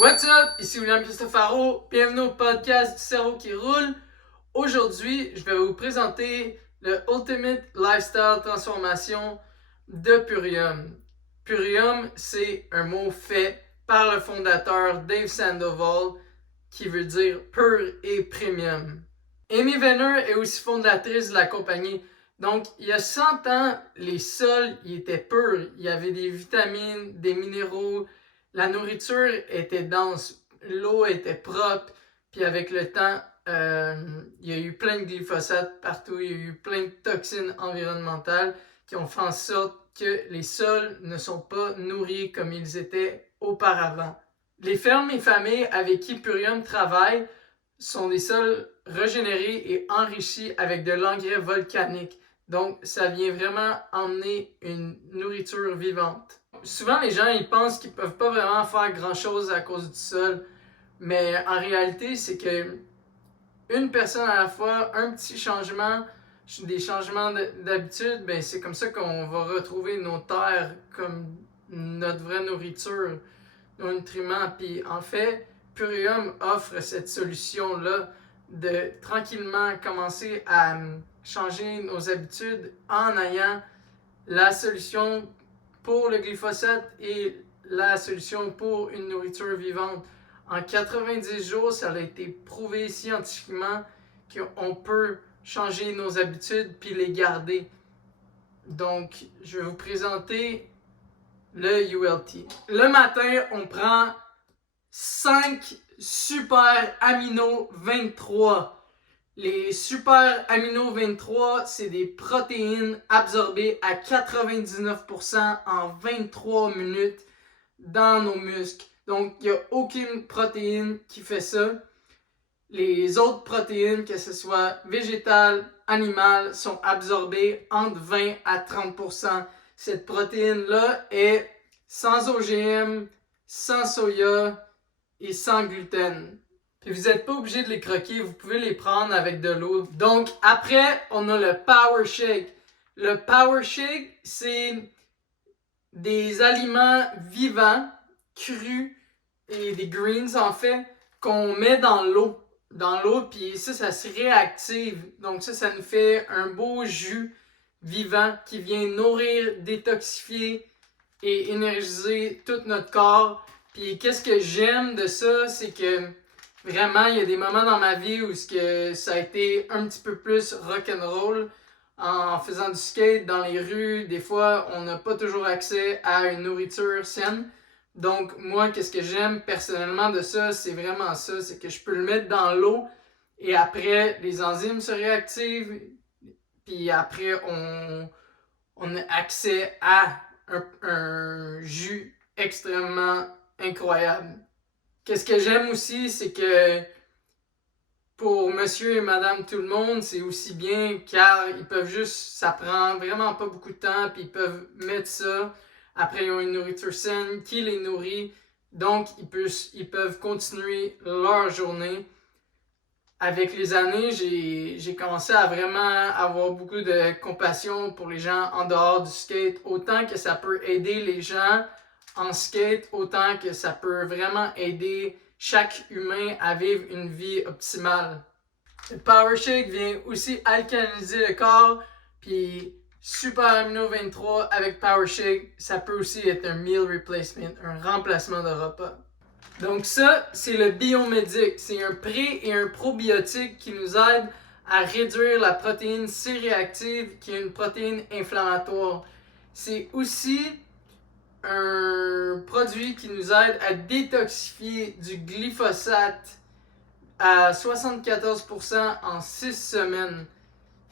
What's up? Ici William Cristofaro. Bienvenue au podcast du cerveau qui roule. Aujourd'hui, je vais vous présenter le Ultimate Lifestyle Transformation de Purium. Purium, c'est un mot fait par le fondateur Dave Sandoval qui veut dire pur et premium. Amy Venner est aussi fondatrice de la compagnie. Donc, il y a 100 ans, les sols ils étaient purs. Il y avait des vitamines, des minéraux. La nourriture était dense, l'eau était propre, puis avec le temps, il y a eu plein de glyphosate partout, il y a eu plein de toxines environnementales qui ont fait en sorte que les sols ne sont pas nourris comme ils étaient auparavant. Les fermes et familles avec qui Purium travaille sont des sols régénérés et enrichis avec de l'engrais volcanique. Donc, ça vient vraiment emmener une nourriture vivante. Souvent, les gens ils pensent qu'ils peuvent pas vraiment faire grand-chose à cause du sol, mais en réalité, c'est que une personne à la fois, un petit changement, des changements d'habitude, ben c'est comme ça qu'on va retrouver nos terres comme notre vraie nourriture, nos nutriments. Puis en fait, Purium offre cette solution-là de tranquillement commencer à changer nos habitudes en ayant la solution pour le glyphosate et la solution pour une nourriture vivante. En 90 jours, ça a été prouvé scientifiquement qu'on peut changer nos habitudes puis les garder. Donc, je vais vous présenter le ULT. Le matin, on prend 5 super amino 23. Les super amino 23, c'est des protéines absorbées à 99% en 23 minutes dans nos muscles. Donc, il n'y a aucune protéine qui fait ça. Les autres protéines, que ce soit végétales, animales, sont absorbées entre 20 à 30%. Cette protéine-là est sans OGM, sans soya et sans gluten. Puis vous n'êtes pas obligé de les croquer, vous pouvez les prendre avec de l'eau. Donc après, on a le Power Shake. Le Power Shake, c'est des aliments vivants, crus et des greens en fait, qu'on met dans l'eau. Puis ça se réactive. Donc ça nous fait un beau jus vivant qui vient nourrir, détoxifier et énergiser tout notre corps. Puis qu'est-ce que j'aime de ça, c'est que vraiment, il y a des moments dans ma vie où ça a été un petit peu plus rock'n'roll en faisant du skate dans les rues. Des fois, on n'a pas toujours accès à une nourriture saine. Donc, moi, qu'est-ce que j'aime personnellement de ça, c'est vraiment ça. C'est que je peux le mettre dans l'eau et après, les enzymes se réactivent. Puis après, on a accès à un jus extrêmement incroyable. Qu'est-ce que j'aime aussi, c'est que pour monsieur et madame tout le monde, c'est aussi bien car ils peuvent juste, ça prend vraiment pas beaucoup de temps, puis ils peuvent mettre ça. Après, ils ont une nourriture saine qui les nourrit. Donc, ils peuvent continuer leur journée. Avec les années, j'ai commencé à vraiment avoir beaucoup de compassion pour les gens en dehors du skate. Autant que ça peut aider les gens en skate, autant que ça peut vraiment aider chaque humain à vivre une vie optimale. Le Power Shake vient aussi alcaliniser le corps, puis Super Amino 23 avec Power Shake, ça peut aussi être un meal replacement, un remplacement de repas. Donc ça, c'est le biomédic. C'est un pré- et un probiotique qui nous aide à réduire la protéine C-réactive, qui est une protéine inflammatoire. C'est aussi un produit qui nous aide à détoxifier du glyphosate à 74% en 6 semaines.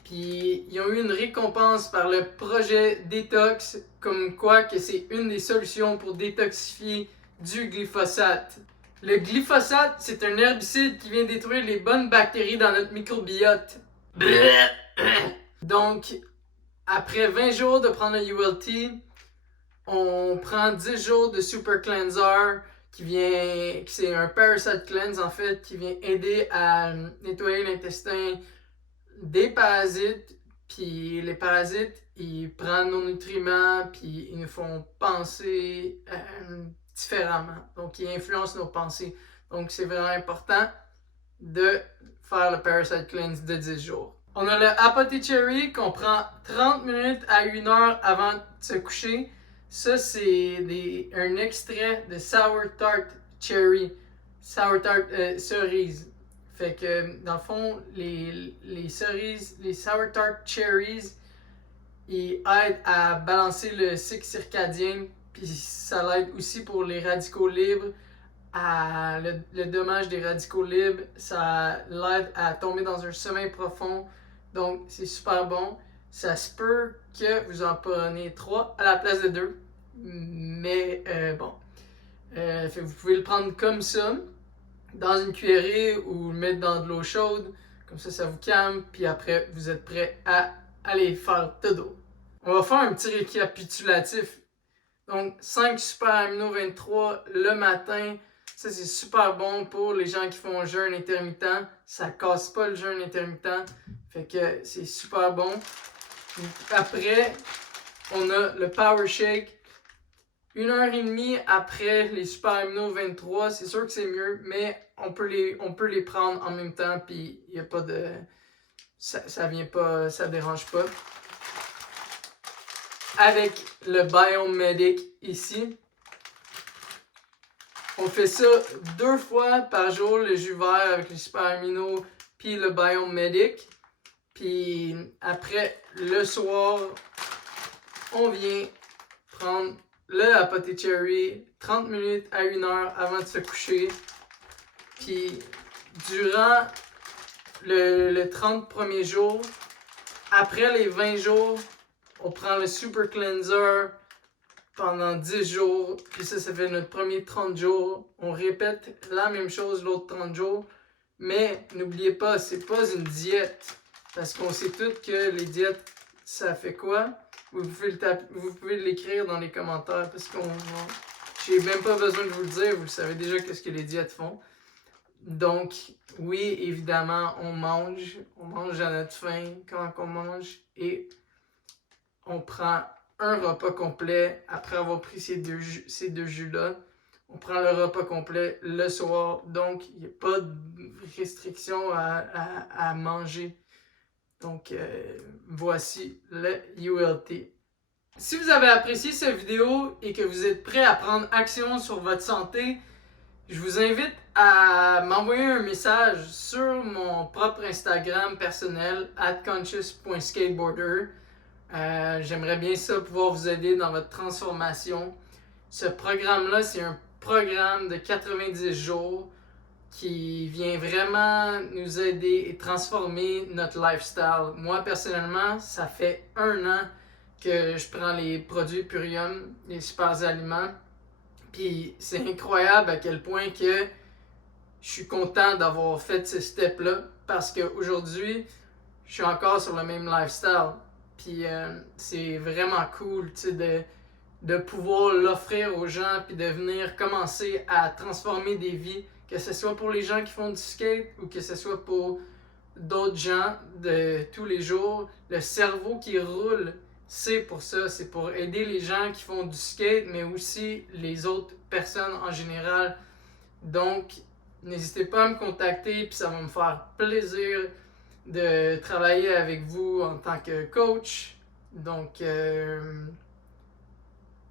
Puis ils ont eu une récompense par le projet Détox, comme quoi que c'est une des solutions pour détoxifier du glyphosate. Le glyphosate, c'est un herbicide qui vient détruire les bonnes bactéries dans notre microbiote. Donc, après 20 jours de prendre le ULT, on prend 10 jours de Super Cleanser c'est un parasite cleanse en fait, qui vient aider à nettoyer l'intestin des parasites. Puis les parasites, ils prennent nos nutriments, puis ils nous font penser différemment. Donc, il influence nos pensées. Donc, c'est vraiment important de faire le Parasite Cleanse de 10 jours. On a le Apothecary qu'on prend 30 minutes à 1 heure avant de se coucher. Ça, c'est un extrait de Sour Tart Cherry. Sour Tart cerise. Fait que, dans le fond, les cerises, les Sour Tart Cherries, ils aident à balancer le cycle circadien. Puis ça l'aide aussi pour les radicaux libres. Le dommage des radicaux libres, ça l'aide à tomber dans un sommeil profond. Donc, c'est super bon. Ça se peut que vous en preniez 3 à la place de 2. Mais bon. Vous pouvez le prendre comme ça, dans une cuillerée ou le mettre dans de l'eau chaude. Comme ça vous calme. Puis après, vous êtes prêt à aller faire dodo. On va faire un petit récapitulatif. Donc, 5 super amino 23 le matin. Ça, c'est super bon pour les gens qui font un jeûne intermittent. Ça casse pas le jeûne intermittent. Fait que c'est super bon. Après, on a le Power Shake. 1h30 après les super amino 23. C'est sûr que c'est mieux, mais on peut les prendre en même temps. Puis, il n'y a pas de... Ça vient pas... Ça dérange pas. Avec le Biomedic ici. On fait ça 2 fois par jour, le jus vert avec les super amino puis le Biomedic. Puis après, le soir, on vient prendre le Apothecary 30 minutes à 1 heure avant de se coucher. Puis durant le 30 premiers jours, après les 20 jours, on prend le Super Cleanser pendant 10 jours, puis ça fait notre premier 30 jours. On répète la même chose l'autre 30 jours, mais n'oubliez pas, c'est pas une diète, parce qu'on sait tous que les diètes, ça fait quoi? Vous pouvez l'écrire dans les commentaires, parce qu'on j'ai même pas besoin de vous le dire, vous savez déjà qu'est-ce que les diètes font. Donc, oui, évidemment, on mange à notre faim quand on mange, et on prend un repas complet après avoir pris ces deux jus-là. On prend le repas complet le soir. Donc, il n'y a pas de restriction à manger. Donc, voici le ULT. Si vous avez apprécié cette vidéo et que vous êtes prêt à prendre action sur votre santé, je vous invite à m'envoyer un message sur mon propre Instagram personnel @conscious.skateboarder. J'aimerais bien ça pouvoir vous aider dans votre transformation. Ce programme-là, c'est un programme de 90 jours qui vient vraiment nous aider et transformer notre lifestyle. Moi, personnellement, ça fait 1 an que je prends les produits Purium, les super aliments. Puis c'est incroyable à quel point que je suis content d'avoir fait ce step-là parce qu'aujourd'hui, je suis encore sur le même lifestyle. Puis c'est vraiment cool, tu sais, de pouvoir l'offrir aux gens puis de venir commencer à transformer des vies, que ce soit pour les gens qui font du skate ou que ce soit pour d'autres gens de tous les jours. Le cerveau qui roule, c'est pour ça, c'est pour aider les gens qui font du skate, mais aussi les autres personnes en général. Donc, n'hésitez pas à me contacter, puis ça va me faire plaisir de travailler avec vous en tant que coach. Donc,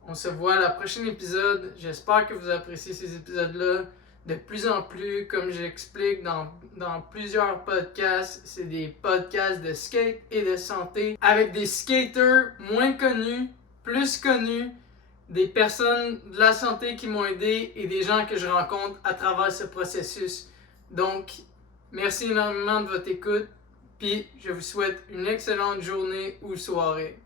on se voit à la prochaine épisode. J'espère que vous appréciez ces épisodes-là. De plus en plus, comme j'explique dans plusieurs podcasts, c'est des podcasts de skate et de santé avec des skaters moins connus, plus connus, des personnes de la santé qui m'ont aidé et des gens que je rencontre à travers ce processus. Donc, merci énormément de votre écoute, puis je vous souhaite une excellente journée ou soirée.